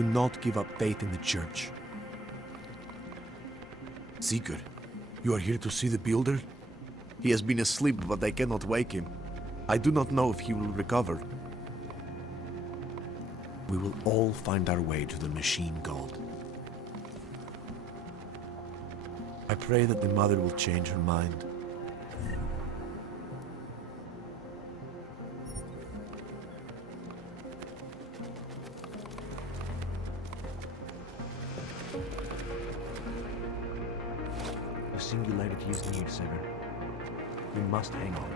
Do not give up faith in the church. Sigurd, you are here to see the builder? He has been asleep, but I cannot wake him. I do not know if he will recover. We will all find our way to the machine god. I pray that the mother will change her mind. The singularity is near, Sever. We must hang on.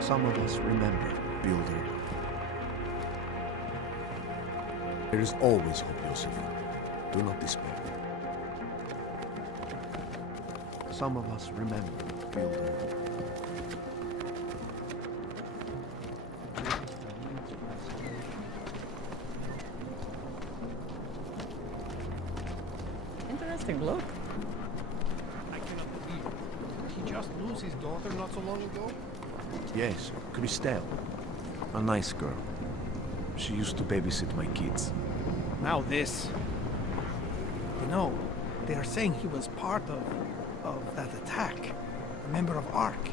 Some of us remember, Builder. There is always hope, Joseph. Do not despair. Some of us remember, Builder. Interesting look. I cannot believe it. Did he just lose his daughter not so long ago? Yes, Christelle. A nice girl. She used to babysit my kids. Now this. You know, they are saying he was part of that attack. A member of ARC.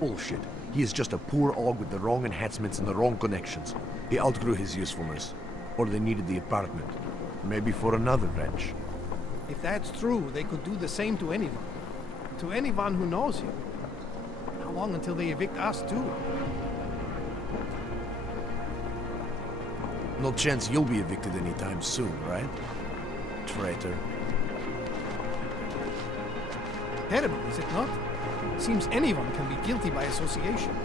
Bullshit. He is just a poor og with the wrong enhancements and the wrong connections. He outgrew his usefulness. Or they needed the apartment. Maybe for another wrench. If that's true, they could do the same to anyone. To anyone who knows him. How long until they evict us too? No chance you'll be evicted anytime soon, right? Traitor. Terrible, is it not? Seems anyone can be guilty by association.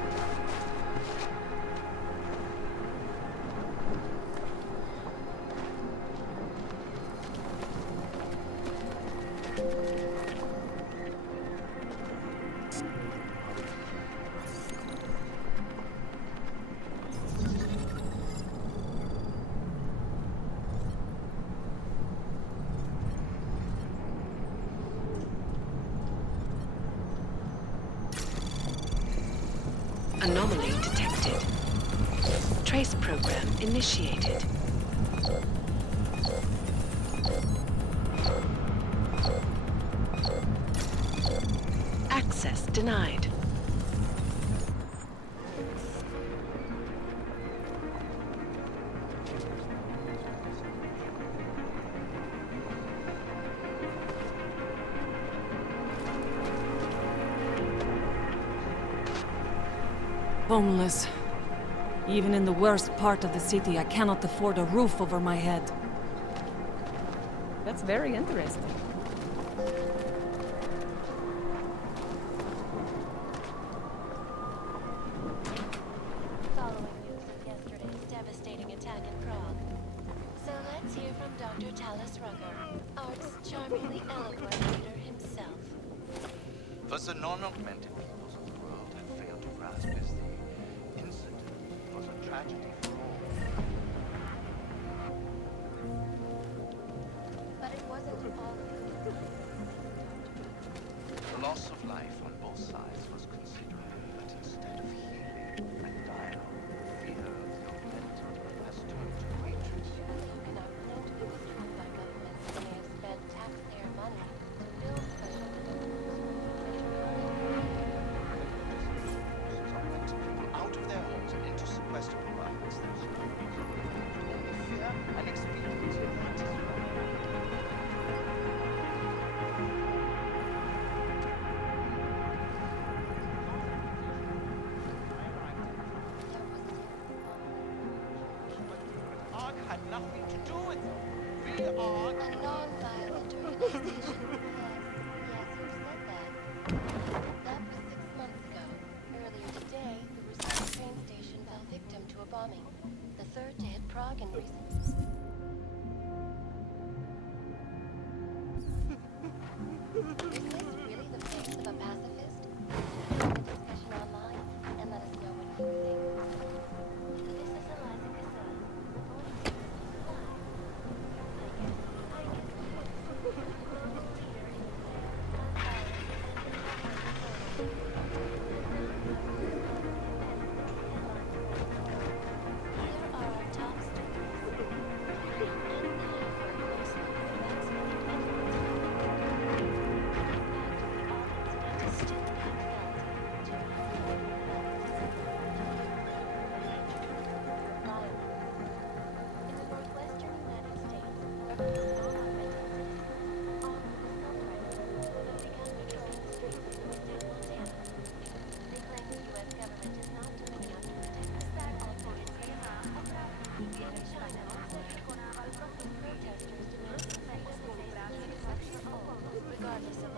Anomaly detected. Trace program initiated. Access denied. Homeless. Even in the worst part of the city, I cannot afford a roof over my head. That's very interesting. Following news of yesterday's devastating attack in Prague. So let's hear from Dr. Talis Rugger, Art's charmingly eloquent leader himself. For the non-augmented peoples of the world have failed to grasp is the incident was a tragedy for all. But it wasn't all good. The loss of life on both sides was considerable, but instead of healing and dialogue, fear of the augmented has turned to hatred. You cannot claim to be destroyed by governments that may have spent taxpayer money to build special Out of their homes and into sequestered environments, there's no reason. Only fear and expediency. That is Ark had nothing to do with it. We are a non-violent organization. Yes, you've said that. That was 6 months ago. Earlier today, the Rousseau train station fell victim to a bombing. The third to hit Prague in recent... Is this really the face of a pacifist? Join the discussion online and let us know what you think. This is Eliza Cassell, reporting to you live.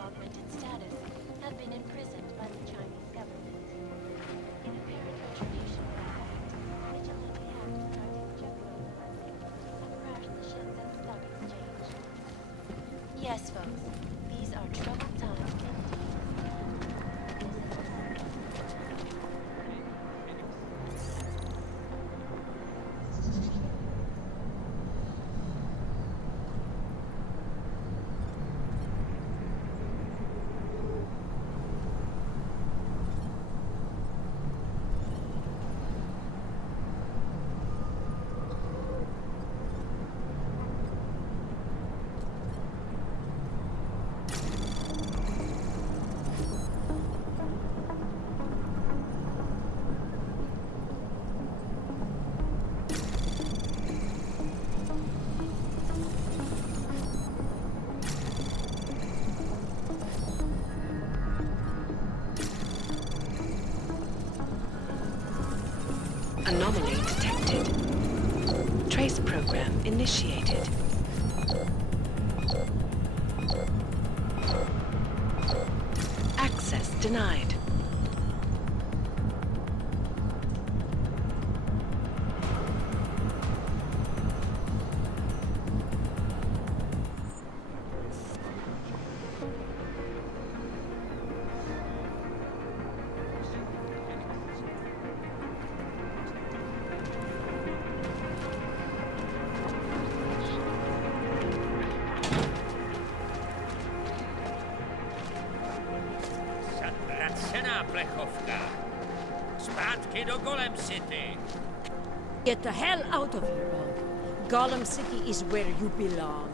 augmented status, have been imprisoned by the Chinese government. In apparent retribution for that act, vigilante hackers started jeopardizing our safety and crashed the Shenzhen Stock Exchange. Yes, folks, these are troubled times indeed. Anomaly detected. Trace program initiated. Access denied. Zatracena plechovka. Zpátky do Golem City. Get the hell out of here, punk. Gollum City is where you belong.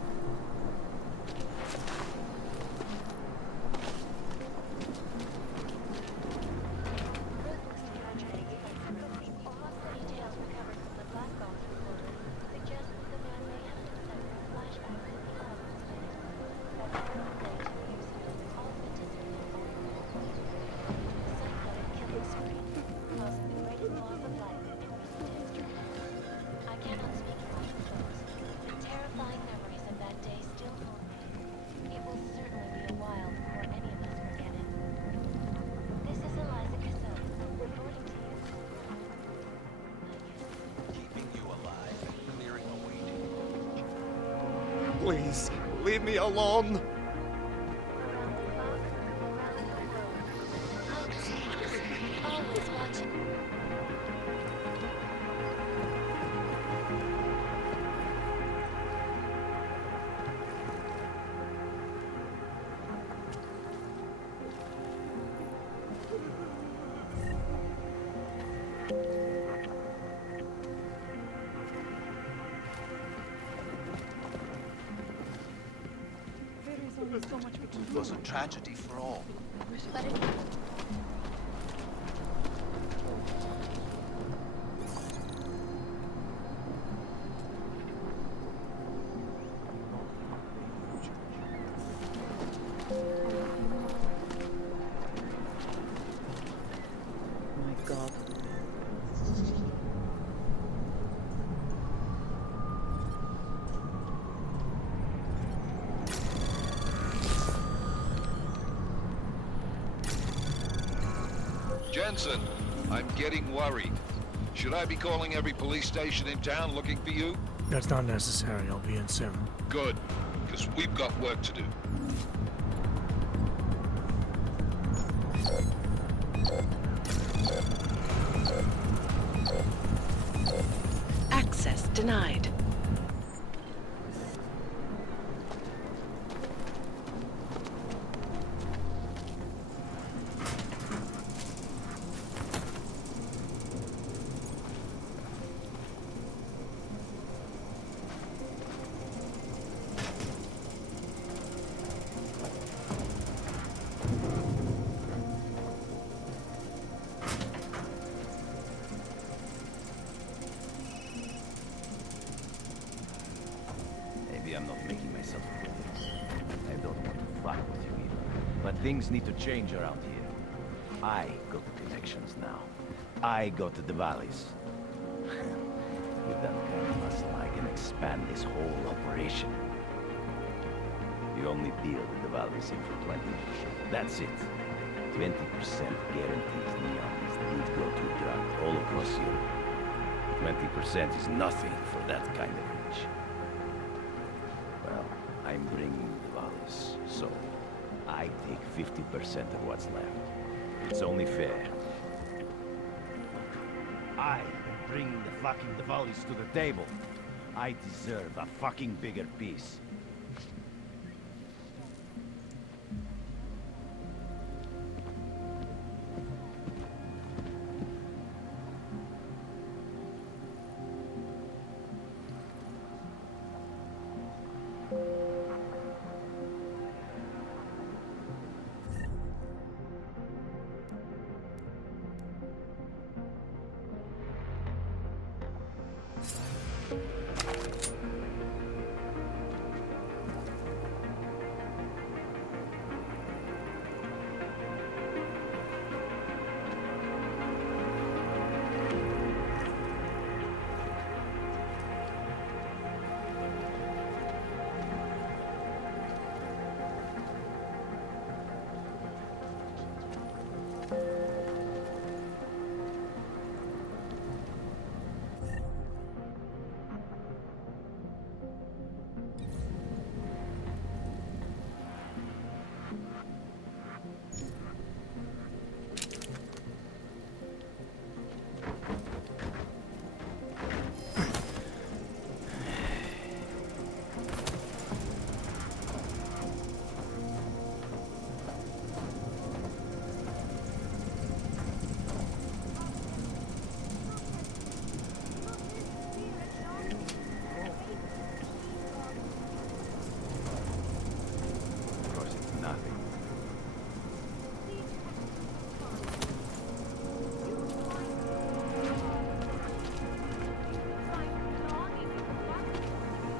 Details recovered from the black box recorder suggest that the man may have been sent for flashbacks in the Osmonds minute. That's currently 2 years ago, all participants in a psychotic killing spree, causing the greatest loss of life in recent history. I cannot speak emotions, but terrifying memories of that day still haunt me. It will certainly be a while before any of us forget it. This is Eliza Cassell, reporting to you. Keeping you alive and clearing a way to Please, leave me alone. Around the clock, around the world. Always watching. It was a tragedy for all. But it My God. Jensen, I'm getting worried. Should I be calling every police station in town looking for you? That's not necessary. I'll be in soon. Good, because we've got work to do. Access denied. Maybe I'm not making myself clear. I don't want to fuck with you either. But things need to change around here. I got the connections now. I got the valleys. With that kind of muscle, I can expand this whole operation. We only build the Valis in for plenty. That's it. 20% guarantees neons need go to drug all across Europe. 20% is nothing for that kind of reach. Well, I'm bringing the Valis, so I take 50% of what's left. It's only fair. I am bringing the fucking Diwalis to the table. I deserve a fucking bigger piece.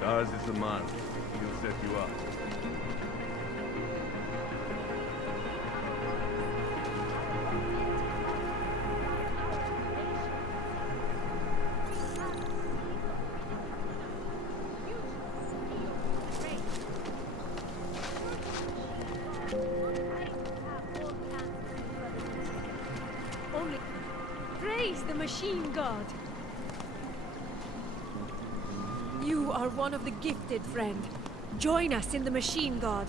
Ours is a man. He'll set you up. Only praise the machine god. You are one of the gifted, friend. Join us in the machine god.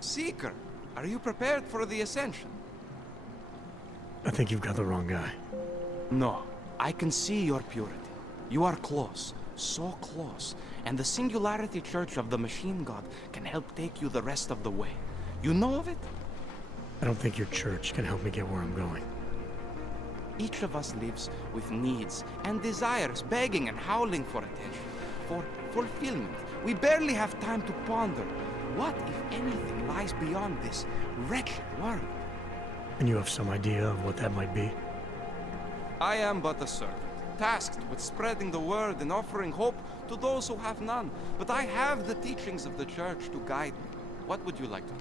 Seeker, are you prepared for the ascension? I think you've got the wrong guy. No, I can see your purity. You are close, so close, and the Singularity Church of the Machine God can help take you the rest of the way. You know of it? I don't think your church can help me get where I'm going. Each of us lives with needs and desires, begging and howling for attention, for fulfillment. We barely have time to ponder what, if anything, lies beyond this wretched world. And you have some idea of what that might be? I am but a servant, tasked with spreading the word and offering hope to those who have none. But I have the teachings of the church to guide me. What would you like to know?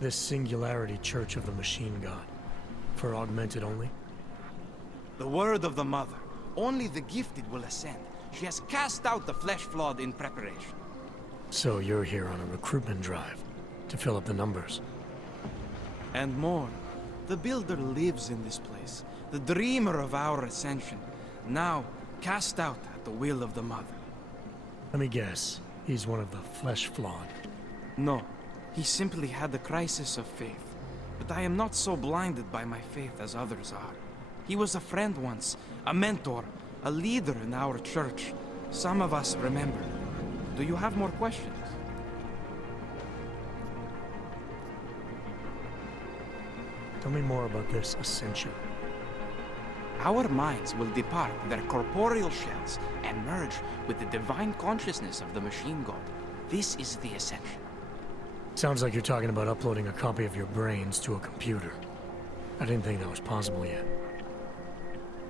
This Singularity Church of the Machine God. For augmented only? The word of the Mother. Only the gifted will ascend. She has cast out the flesh-flawed in preparation. So you're here on a recruitment drive, to fill up the numbers. And more. The Builder lives in this place, the dreamer of our ascension, now cast out at the will of the Mother. Let me guess, he's one of the flesh-flawed. No. He simply had a crisis of faith. But I am not so blinded by my faith as others are. He was a friend once, a mentor, a leader in our church. Some of us remember. Do you have more questions? Tell me more about this ascension. Our minds will depart their corporeal shells and merge with the divine consciousness of the Machine God. This is the ascension. Sounds like you're talking about uploading a copy of your brains to a computer. I didn't think that was possible yet.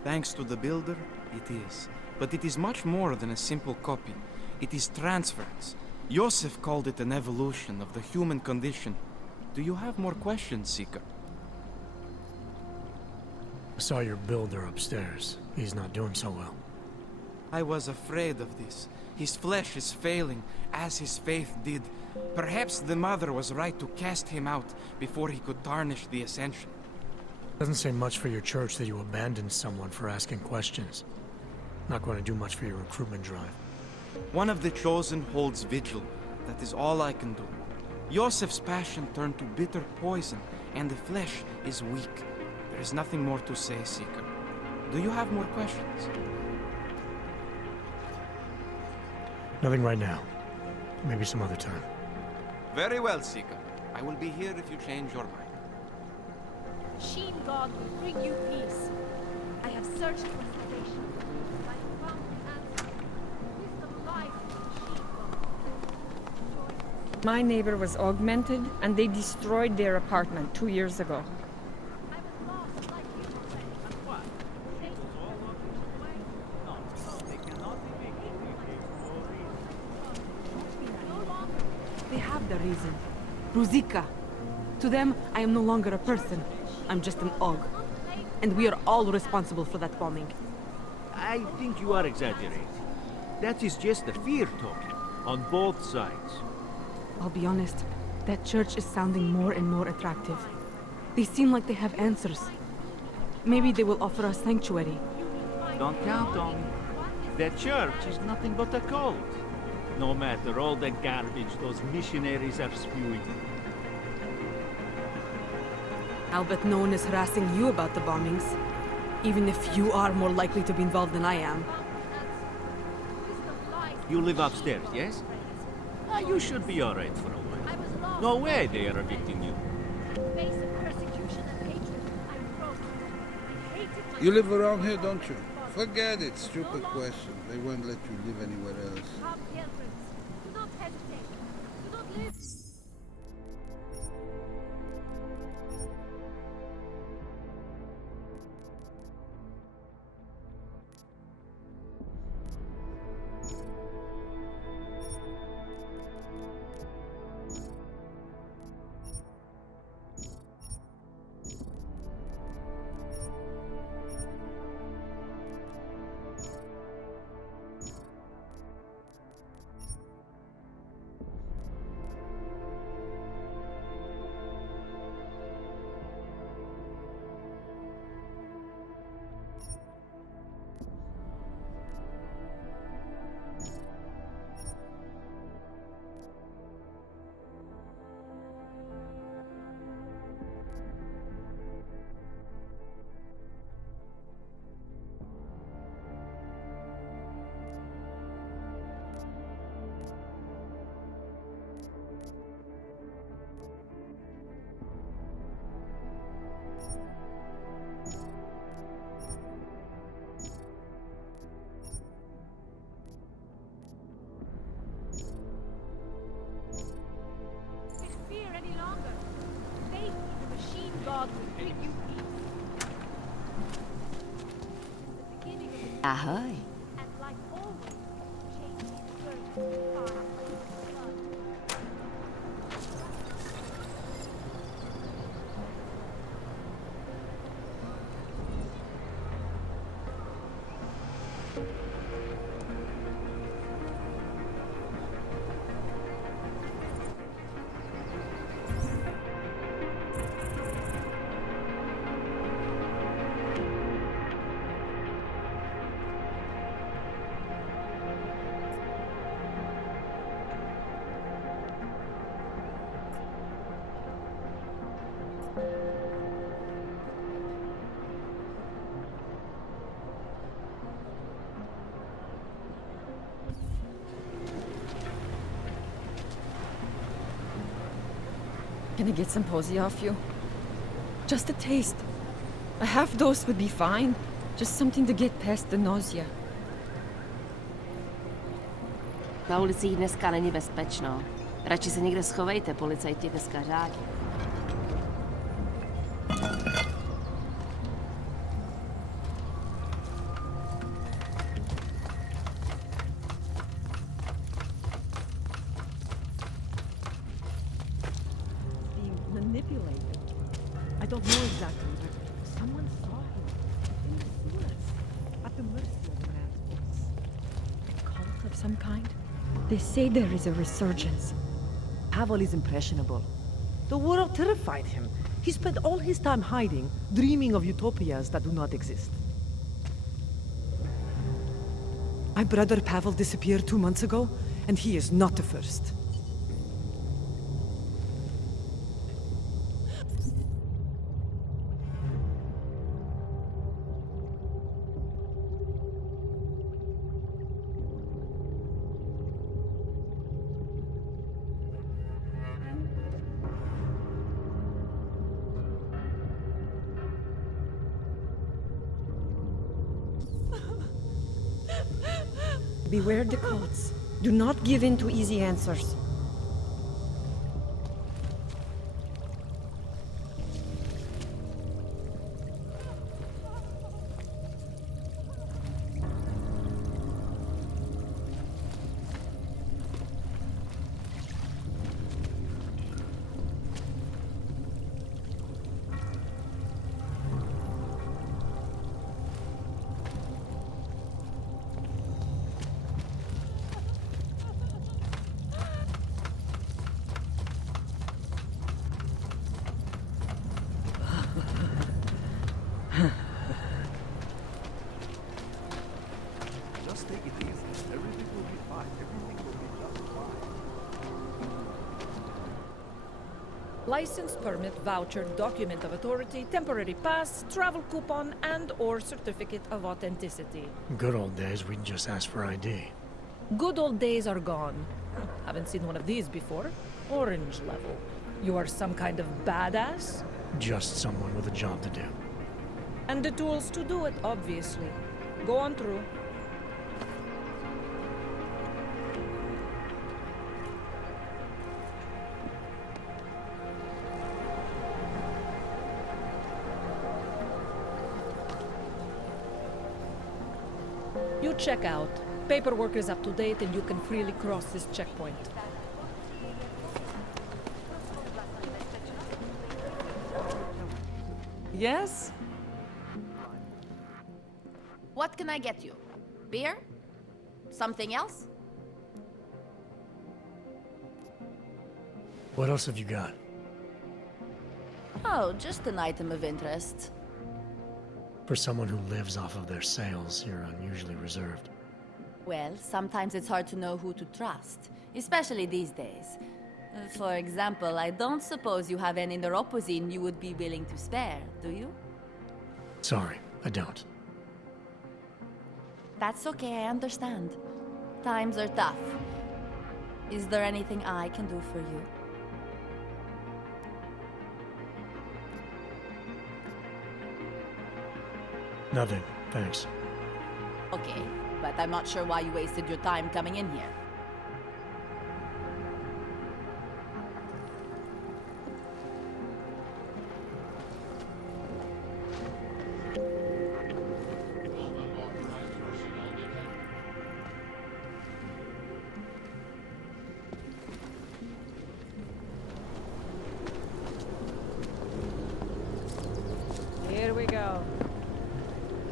Thanks to the Builder, it is. But it is much more than a simple copy. It is transference. Joseph called it an evolution of the human condition. Do you have more questions, Seeker? I saw your builder upstairs. He's not doing so well. I was afraid of this. His flesh is failing, as his faith did. Perhaps the Mother was right to cast him out before he could tarnish the Ascension. Doesn't say much for your church that you abandoned someone for asking questions. Not going to do much for your recruitment drive. One of the chosen holds vigil. That is all I can do. Yosef's passion turned to bitter poison, and the flesh is weak. There is nothing more to say, Seeker. Do you have more questions? Nothing right now. Maybe some other time. Very well, Seeker. I will be here if you change your mind. Sheen God will bring you peace. I have searched for salvation. I have found the answer. Wisdom lies in Sheen God. My neighbor was augmented, and they destroyed their apartment 2 years ago. I was lost like you already. They have the reason. Ruzika. To them, I am no longer a person. I'm just an Og. And we are all responsible for that bombing. I think you are exaggerating. That is just the fear talking, on both sides. I'll be honest, that church is sounding more and more attractive. They seem like they have answers. Maybe they will offer us sanctuary. Don't count on me. That church is nothing but a cult. No matter all the garbage those missionaries are spewing. I'll bet no one is harassing you about the bombings. Even if you are more likely to be involved than I am. You live upstairs, yes? You should be alright for a while. No way they are evicting you. You live around here, don't you? Forget it, stupid question. They won't let you live anywhere else. Ahoy. Can I get some posy off you? Just a taste. A half dose would be fine. Just something to get past the nausea. Na ulicích dneska není bezpečno. Radši se někde schovejte, policajti dneska řádí. Being manipulated. I don't know exactly, but someone saw him. some kind? They say there is a resurgence. Pavel is impressionable. The war terrified him. He spent all his time hiding, dreaming of utopias that do not exist. My brother Pavel disappeared 2 months ago, and he is not the first. Beware the cults. Do not give in to easy answers. Just take it easy. Everything will be fine. Everything will be just fine. License, permit, voucher, document of authority, temporary pass, travel coupon, and/or certificate of authenticity. Good old days, we'd just ask for ID. Good old days are gone. Haven't seen one of these before. Orange level. You are some kind of badass? Just someone with a job to do. And the tools to do it, obviously. Go on through. You check out. Paperwork is up to date and you can freely cross this checkpoint. Yes? What can I get you? Beer? Something else? What else have you got? Oh, just an item of interest. For someone who lives off of their sales, you're unusually reserved. Well, sometimes it's hard to know who to trust, especially these days. For example, I don't suppose you have any neuropozyne you would be willing to spare, do you? Sorry, I don't. That's okay, I understand. Times are tough. Is there anything I can do for you? Nothing, thanks. Okay, but I'm not sure why you wasted your time coming in here. Here we go.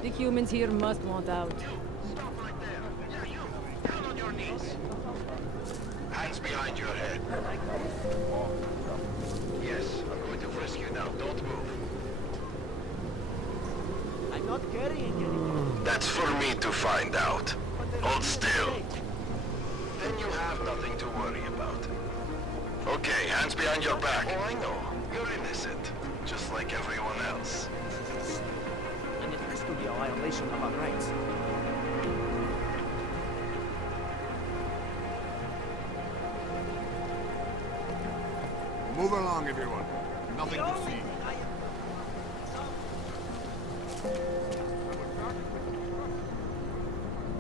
The humans here must want out. Hands behind your head. Yes, I'm going to frisk you now. Don't move. I'm not carrying anything. That's for me to find out. Hold still. Then you have nothing to worry about. Okay, hands behind your back. Oh, I know. You're innocent. Just like everyone else. And it has to be a violation of our rights. Move along, everyone. Nothing to see.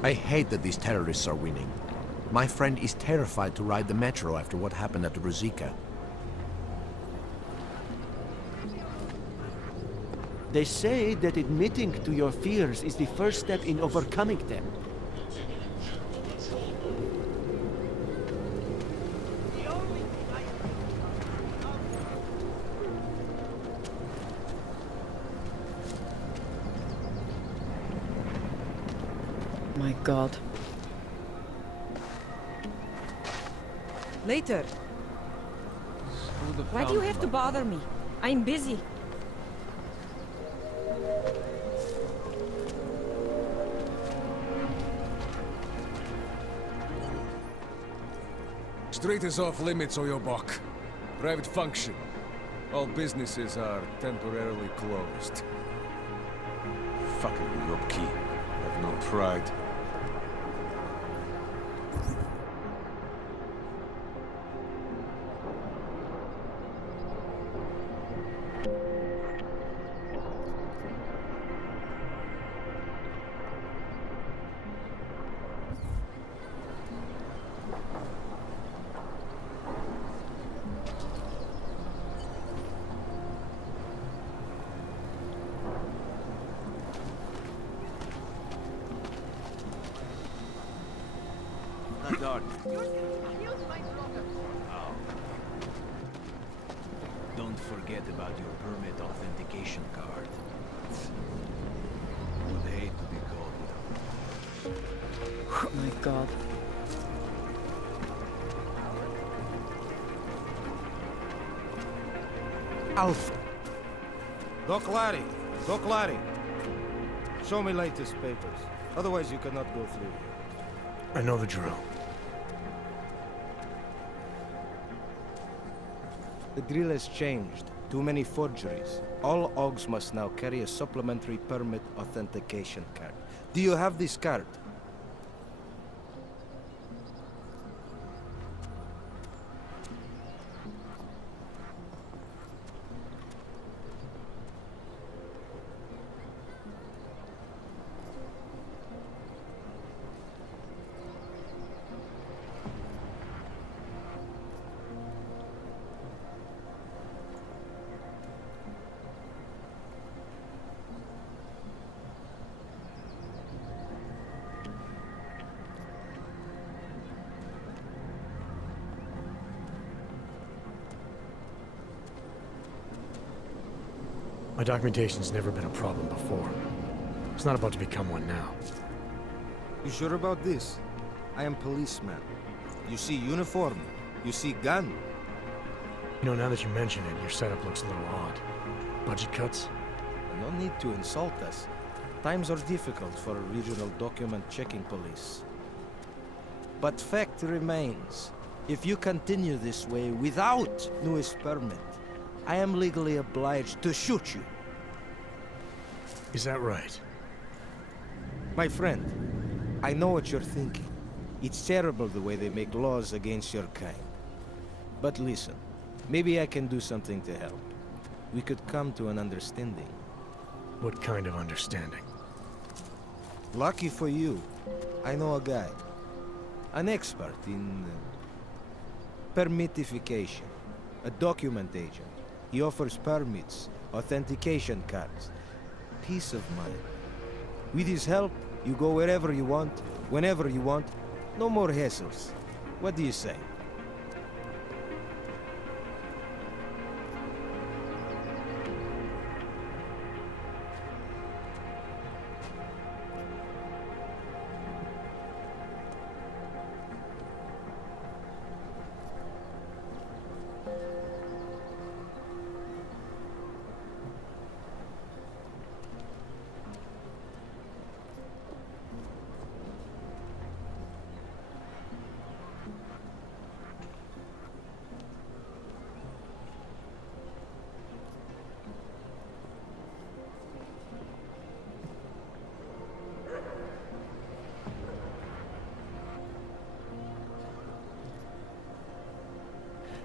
I hate that these terrorists are winning. My friend is terrified to ride the metro after what happened at the Ruzicka. They say that admitting to your fears is the first step in overcoming them. My God. Later. Why do you have to bother me? I'm busy. Street is off limits, Oyobok. Private function. All businesses are temporarily closed. Fucking Yopki. Have no pride. Not dark. Don't forget about your permit authentication card. Would hate to be called without. Oh my god. Alf. Doc Larry. Doc Larry. Show me latest papers. Otherwise you cannot go through here. I know the drill. The drill has changed. Too many forgeries. All OGs must now carry a supplementary permit authentication card. Do you have this card? My documentation's never been a problem before. It's not about to become one now. You sure about this? I am policeman. You see uniform. You see gun. You know, now that you mention it, your setup looks a little odd. Budget cuts? No need to insult us. Times are difficult for a regional document checking police. But fact remains, if you continue this way without newest permit, I am legally obliged to shoot you. Is that right? My friend, I know what you're thinking. It's terrible the way they make laws against your kind. But listen, maybe I can do something to help. We could come to an understanding. What kind of understanding? Lucky for you, I know a guy. An expert in permitification. A document agent. He offers permits, authentication cards. Peace of mind. With his help, you go wherever you want, whenever you want. No more hassles. What do you say?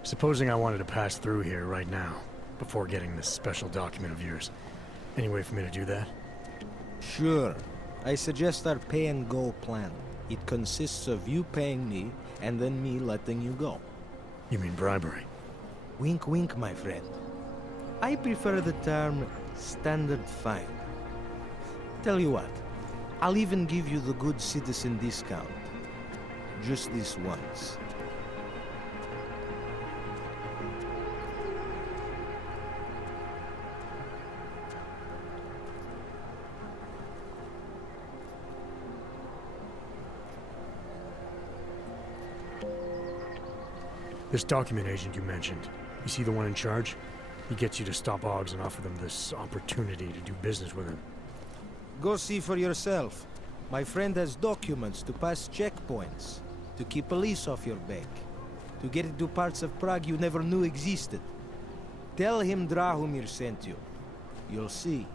Supposing I wanted to pass through here right now, before getting this special document of yours. Any way for me to do that? Sure. I suggest our pay-and-go plan. It consists of you paying me, and then me letting you go. You mean bribery? Wink, wink, my friend. I prefer the term standard fine. Tell you what, I'll even give you the good citizen discount. Just this once. This document agent you mentioned, you see the one in charge? He gets you to stop Augs and offer them this opportunity to do business with him. Go see for yourself. My friend has documents to pass checkpoints, to keep police off your back, to get into parts of Prague you never knew existed. Tell him Drahomir sent you. You'll see.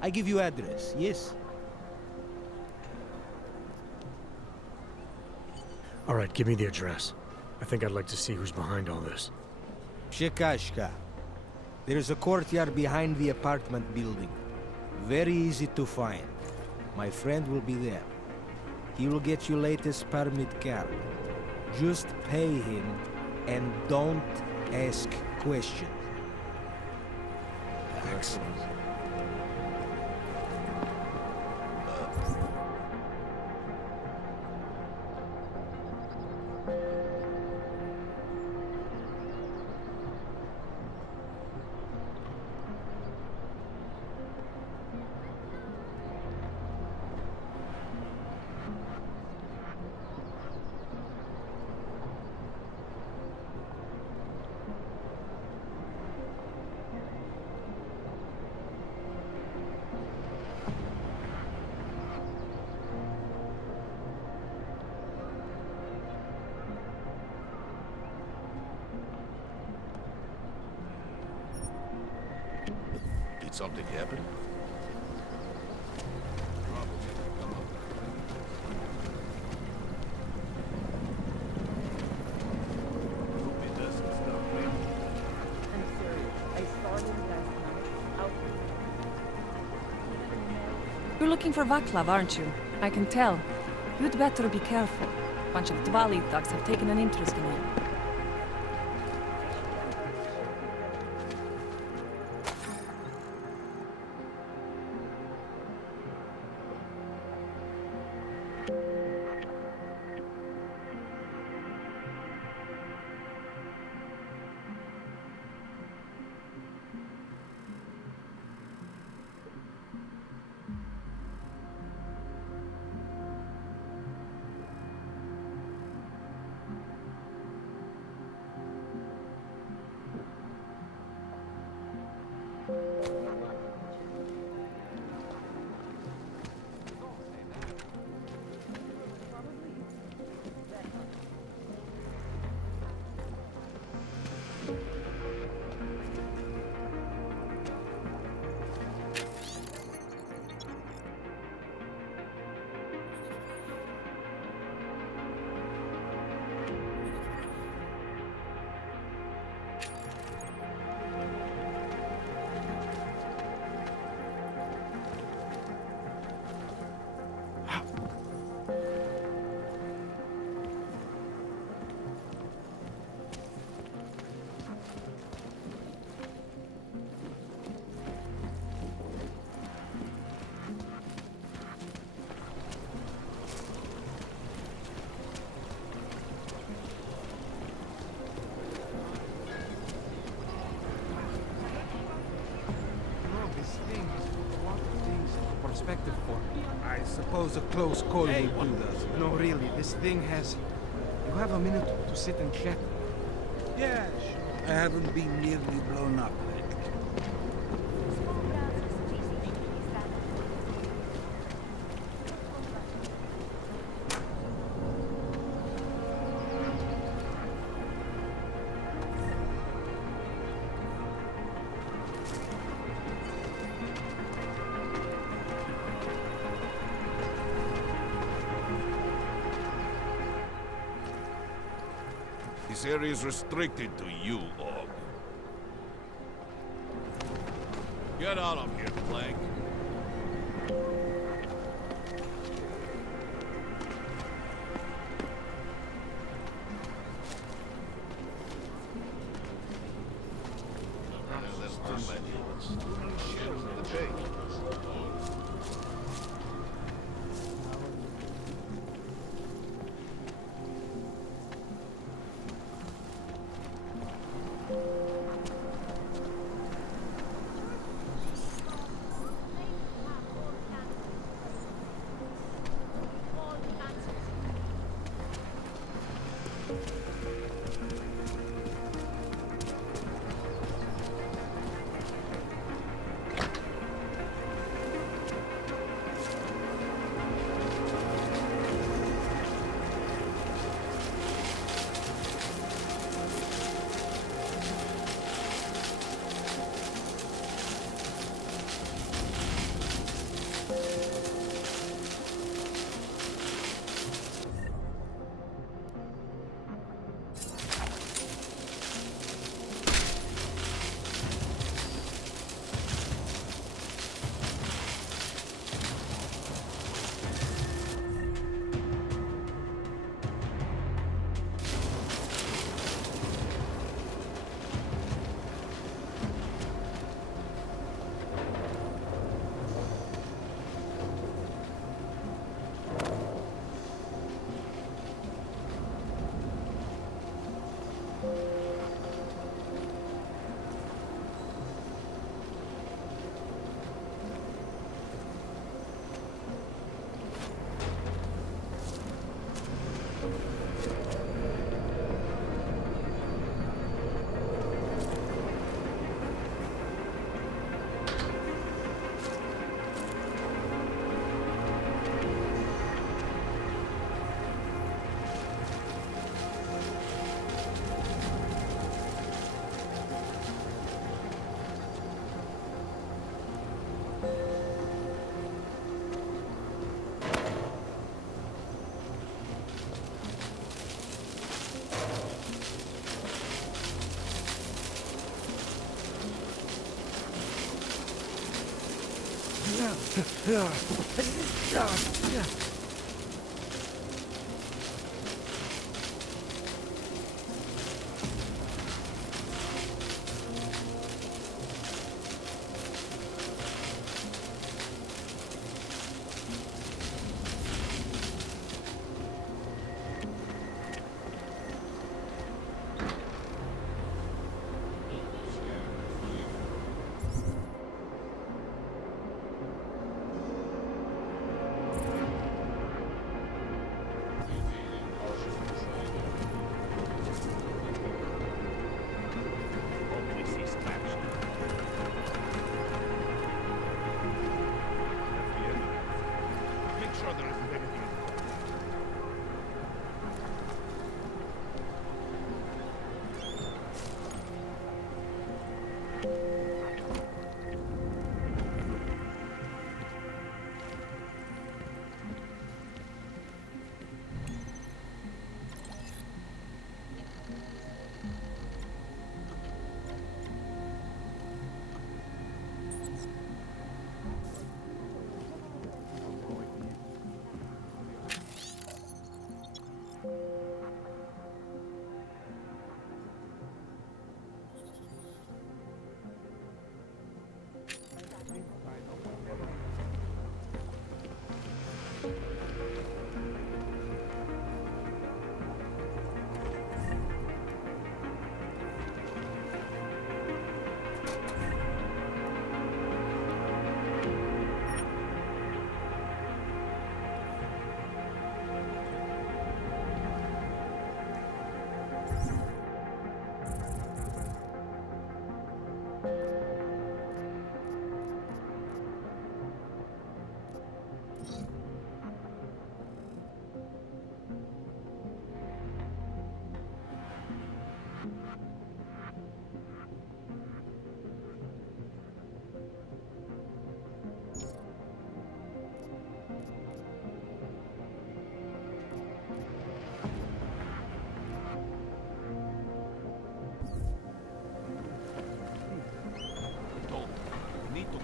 I give you address, yes? All right, give me the address. I think I'd like to see who's behind all this. Shekashka. There's a courtyard behind the apartment building. Very easy to find. My friend will be there. He will get you latest permit card. Just pay him and don't ask questions. Excellent. Did something happen? You're looking for Vaclav, aren't you? I can tell. You'd better be careful. A bunch of Dvali thugs have taken an interest in him. Perspective for me. I suppose a close call will do that. No, really, this thing has... You have a minute to sit and chat? Yeah, sure. I haven't been nearly blown up lately. This area is restricted to you, Og. Get out of here, Plank.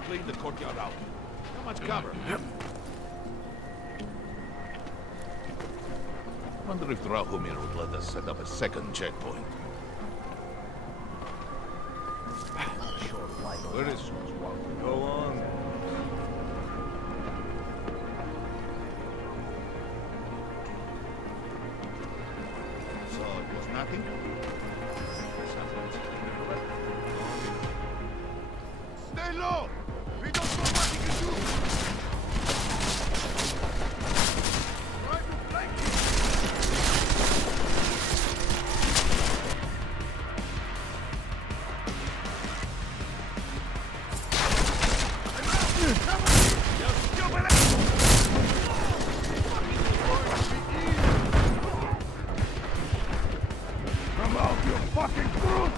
Clean the courtyard out. How much cover? Wonder if Drahomir would let us set up a second checkpoint. Where is Swamp? Go on. So it was nothing? Stay low! We don't know what he can do! Try to flank him! Come out, you fucking brute!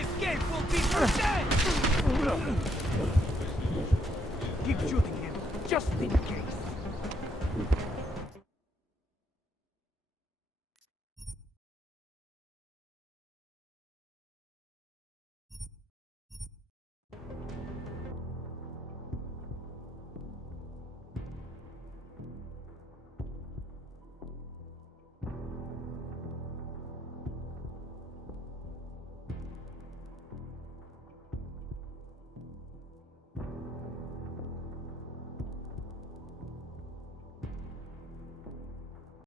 escape will be for dead! Keep shooting him, just in case.